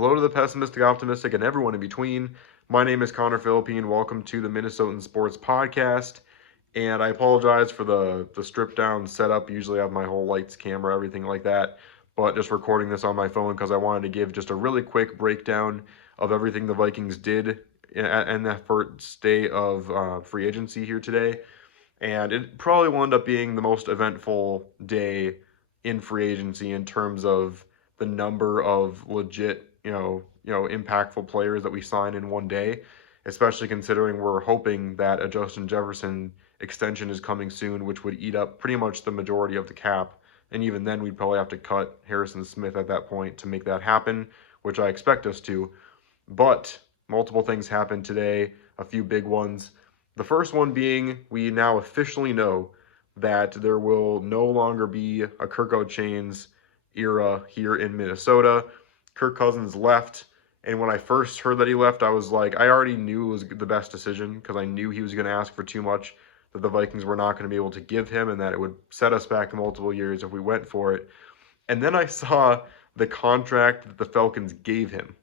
Hello to the pessimistic, optimistic, and everyone in between. My name is Connor Philippine. Welcome to the Minnesotan Sports Podcast. And I apologize for the stripped down setup. Usually I have my whole lights, camera, everything like that. But just recording this on my phone because I wanted to give just a really quick breakdown of everything the Vikings did in the first day of free agency here today. And it probably will end up being the most eventful day in free agency in terms of the number of legit, impactful players that we sign in one day, especially considering we're hoping that a Justin Jefferson extension is coming soon, which would eat up pretty much the majority of the cap. And even then, we'd probably have to cut Harrison Smith at that point to make that happen, which I expect us to. But multiple things happened today, a few big ones. The first one being we now officially know that there will no longer be a Kirk Chains era here in Minnesota. Kirk Cousins left, and when I first heard that he left, I was like, I already knew it was the best decision because I knew he was going to ask for too much, that the Vikings were not going to be able to give him, and that it would set us back multiple years if we went for it. And then I saw the contract that the Falcons gave him.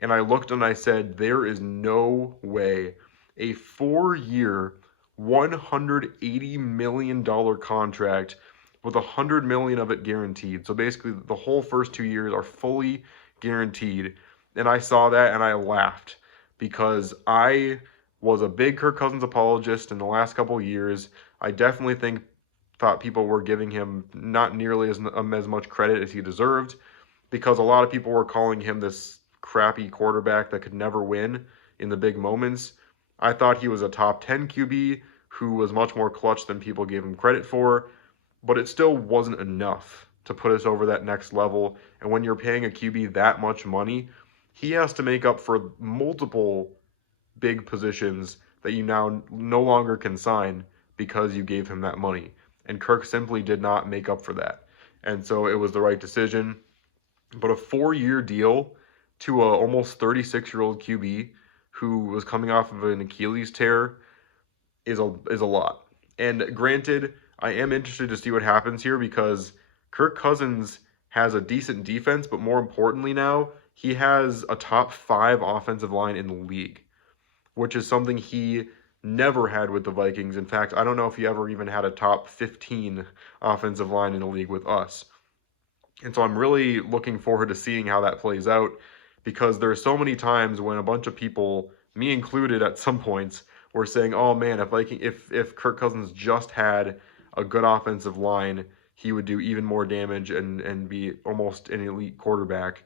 And I looked and I said, there is no way a 4-year, $180 million contract with $100 million of it guaranteed. So basically, the whole first 2 years are fully guaranteed. And I saw that and I laughed because I was a big Kirk Cousins apologist in the last couple of years. I definitely thought people were giving him not nearly as much credit as he deserved because a lot of people were calling him this crappy quarterback that could never win in the big moments. I thought he was a top 10 QB who was much more clutch than people gave him credit for, but it still wasn't enough to put us over that next level. And when you're paying a QB that much money, he has to make up for multiple big positions that you now no longer can sign because you gave him that money. And Kirk simply did not make up for that. And so it was the right decision. But a 4-year deal to a almost 36-year-old QB who was coming off of an Achilles tear is a lot. And granted, I am interested to see what happens here because Kirk Cousins has a decent defense, but more importantly now, he has a top 5 offensive line in the league, which is something he never had with the Vikings. In fact, I don't know if he ever even had a top 15 offensive line in the league with us. And so I'm really looking forward to seeing how that plays out because there are so many times when a bunch of people, me included at some points, were saying, oh man, if Kirk Cousins just had a good offensive line, he would do even more damage and be almost an elite quarterback.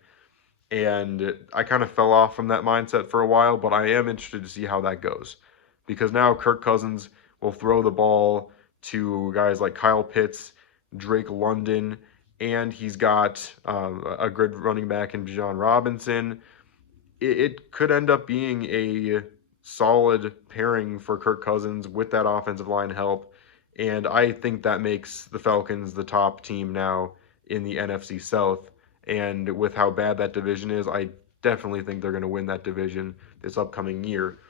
And I kind of fell off from that mindset for a while, but I am interested to see how that goes. Because now Kirk Cousins will throw the ball to guys like Kyle Pitts, Drake London, and he's got a good running back in Bijan Robinson. It could end up being a solid pairing for Kirk Cousins with that offensive line help. And I think that makes the Falcons the top team now in the NFC South. And with how bad that division is, I definitely think they're going to win that division this upcoming year.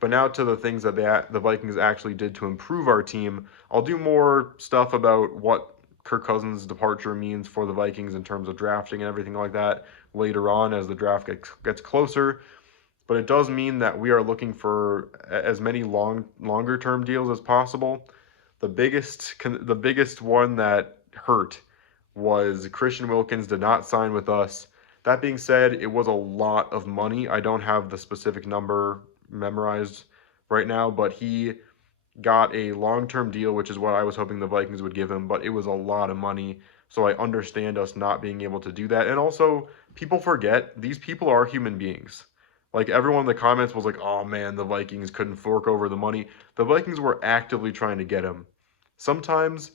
But now to the things that the Vikings actually did to improve our team. I'll do more stuff about what Kirk Cousins' departure means for the Vikings in terms of drafting and everything like that later on as the draft gets closer. But it does mean that we are looking for as many longer-term deals as possible. The biggest one that hurt was Christian Wilkins did not sign with us. That being said, it was a lot of money. I don't have the specific number memorized right now, but he got a long-term deal, which is what I was hoping the Vikings would give him, but it was a lot of money. So I understand us not being able to do that. And also, people forget these people are human beings. Like everyone in the comments was like, oh man, the Vikings couldn't fork over the money. The Vikings were actively trying to get him. Sometimes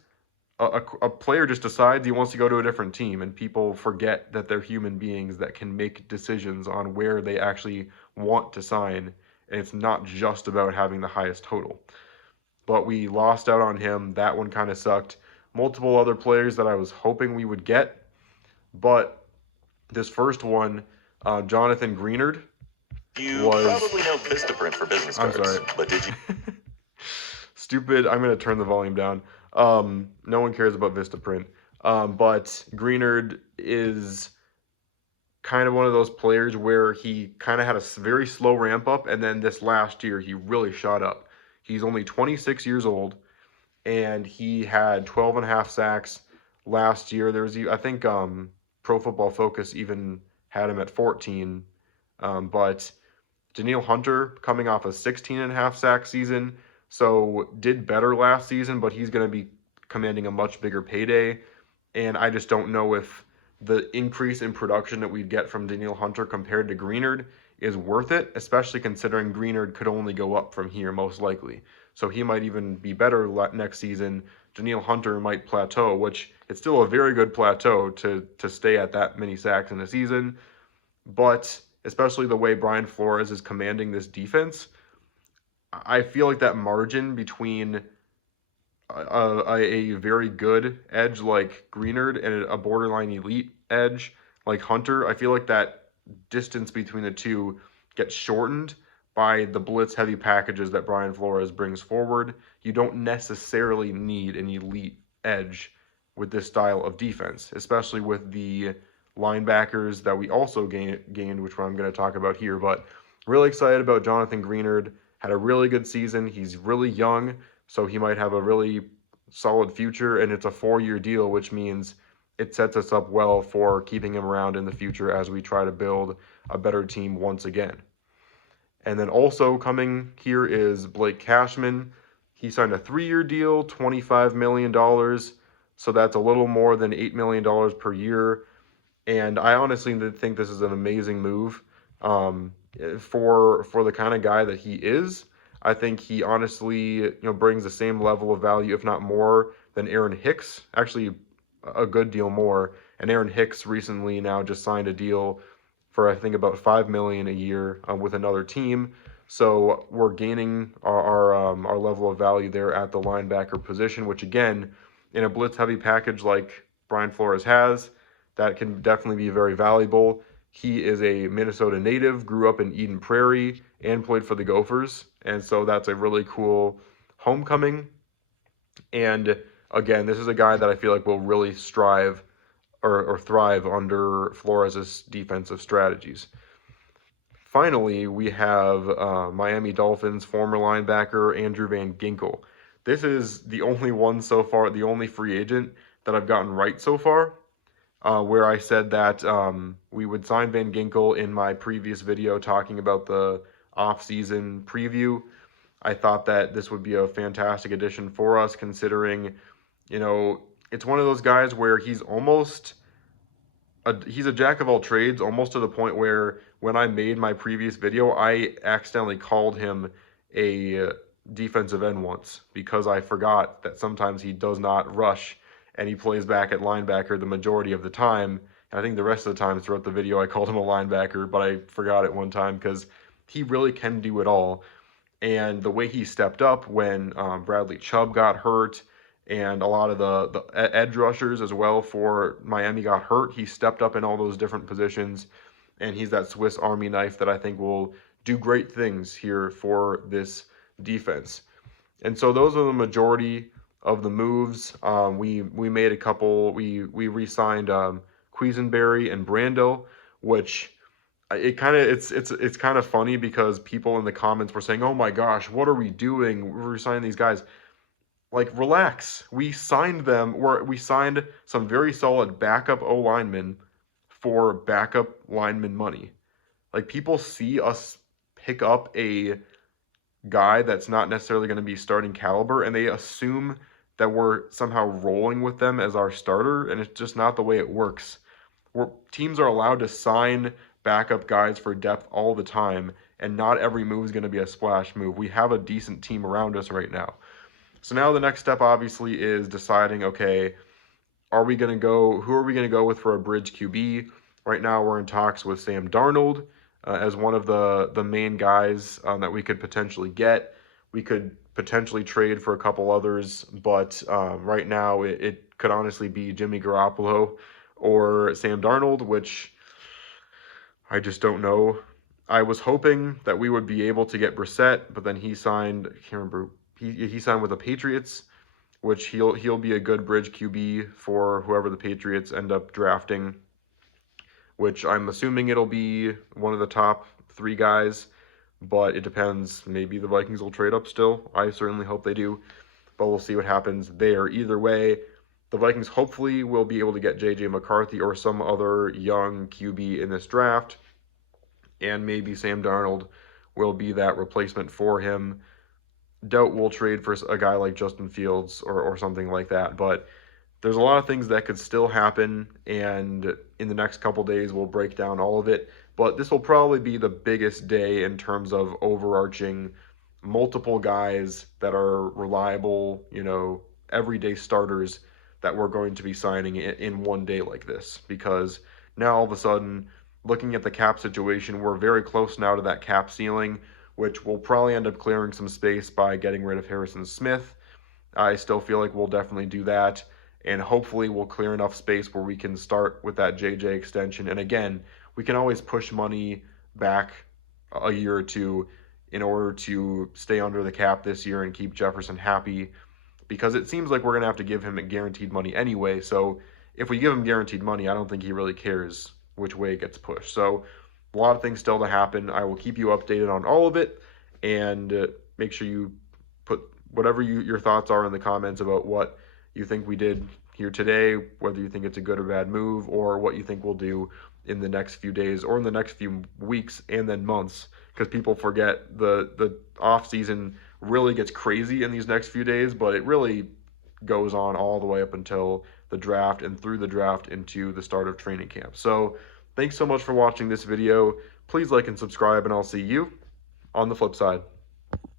a player just decides he wants to go to a different team, and people forget that they're human beings that can make decisions on where they actually want to sign. And it's not just about having the highest total. But we lost out on him. That one kind of sucked. Multiple other players that I was hoping we would get. But this first one, Jonathan Greenard, You probably know Vistaprint for business cards. I'm sorry. But did you? Stupid. I'm going to turn the volume down. No one cares about Vistaprint. But Greenard is kind of one of those players where he kind of had a very slow ramp up, and then this last year he really shot up. He's only 26 years old, and he had 12 and a half sacks last year. There was, I think, Pro Football Focus even had him at 14, but Danielle Hunter coming off a 16 and a half sack season, so did better last season, but he's going to be commanding a much bigger payday. And I just don't know if the increase in production that we'd get from Danielle Hunter compared to Greenard is worth it, especially considering Greenard could only go up from here most likely. So he might even be better next season. Danielle Hunter might plateau, which it's still a very good plateau to stay at that many sacks in a season. But especially the way Brian Flores is commanding this defense, I feel like that margin between a very good edge like Greenard and a borderline elite edge like Hunter, I feel like that distance between the two gets shortened by the blitz heavy packages that Brian Flores brings forward. You don't necessarily need an elite edge with this style of defense, especially with the linebackers that we also gained, which I'm going to talk about here. But really excited about Jonathan Greenard. Had a really good season. He's really young, so he might have a really solid future, and it's a 4-year deal, which means it sets us up well for keeping him around in the future as we try to build a better team once again. And then also coming here is Blake Cashman. He signed a 3-year deal, $25 million, so that's a little more than $8 million per year. And I honestly think this is an amazing move for the kind of guy that he is. I think he honestly, brings the same level of value, if not more, than Aaron Hicks. Actually, a good deal more. And Aaron Hicks recently now just signed a deal for I think about $5 million a year with another team. So we're gaining our level of value there at the linebacker position, which again, in a blitz heavy package like Brian Flores has, that can definitely be very valuable. He is a Minnesota native, grew up in Eden Prairie, and played for the Gophers. And so that's a really cool homecoming. And again, this is a guy that I feel like will really strive or thrive under Flores' defensive strategies. Finally, we have Miami Dolphins former linebacker Andrew Van Ginkel. This is the only one so far, the only free agent that I've gotten right so far. Where I said that we would sign Van Ginkel in my previous video talking about the off-season preview. I thought that this would be a fantastic addition for us, considering, it's one of those guys where he's a jack of all trades, almost to the point where when I made my previous video, I accidentally called him a defensive end once because I forgot that sometimes he does not rush and he plays back at linebacker the majority of the time. And I think the rest of the time throughout the video I called him a linebacker, but I forgot it one time because he really can do it all. And the way he stepped up when Bradley Chubb got hurt and a lot of the edge rushers as well for Miami got hurt, he stepped up in all those different positions. And he's that Swiss Army knife that I think will do great things here for this defense. And so those are the majority of the moves. We made a couple. We re-signed Quisenberry and Brando, which it's kind of funny because people in the comments were saying, "Oh my gosh, what are we doing? We're signing these guys." Like, relax. We signed them. We signed some very solid backup O linemen for backup lineman money. Like, people see us pick up a guy that's not necessarily going to be starting caliber, and they assume that we're somehow rolling with them as our starter, and it's just not the way it works. Teams are allowed to sign backup guys for depth all the time, and not every move is going to be a splash move. We have a decent team around us right now. So now the next step obviously is deciding, okay, who are we going to go with for a bridge QB? Right now we're in talks with Sam Darnold as one of the main guys that we could potentially get. We could potentially trade for a couple others, but right now it could honestly be Jimmy Garoppolo or Sam Darnold, which I just don't know. I was hoping that we would be able to get Brissett, but then he signed, I can't remember, he signed with the Patriots, which he'll be a good bridge QB for whoever the Patriots end up drafting. which I'm assuming it'll be one of the top 3 guys, but it depends. Maybe the Vikings will trade up still. I certainly hope they do, but we'll see what happens there. Either way, the Vikings hopefully will be able to get J.J. McCarthy or some other young QB in this draft, and maybe Sam Darnold will be that replacement for him. Doubt we'll trade for a guy like Justin Fields or something like that, but there's a lot of things that could still happen, and in the next couple days we'll break down all of it. But this will probably be the biggest day in terms of overarching multiple guys that are reliable, everyday starters that we're going to be signing in one day like this. Because now all of a sudden, looking at the cap situation, we're very close now to that cap ceiling, which will probably end up clearing some space by getting rid of Harrison Smith. I still feel like we'll definitely do that. And hopefully we'll clear enough space where we can start with that JJ extension. And again, we can always push money back a year or two in order to stay under the cap this year and keep Jefferson happy, because it seems like we're going to have to give him guaranteed money anyway. So if we give him guaranteed money, I don't think he really cares which way it gets pushed. So a lot of things still to happen. I will keep you updated on all of it, and make sure you put whatever your thoughts are in the comments about what you think we did here today, whether you think it's a good or bad move, or what you think we'll do in the next few days or in the next few weeks and then months, because people forget the off season really gets crazy in these next few days, but it really goes on all the way up until the draft and through the draft into the start of training camp. So thanks so much for watching this video. Please like and subscribe, and I'll see you on the flip side.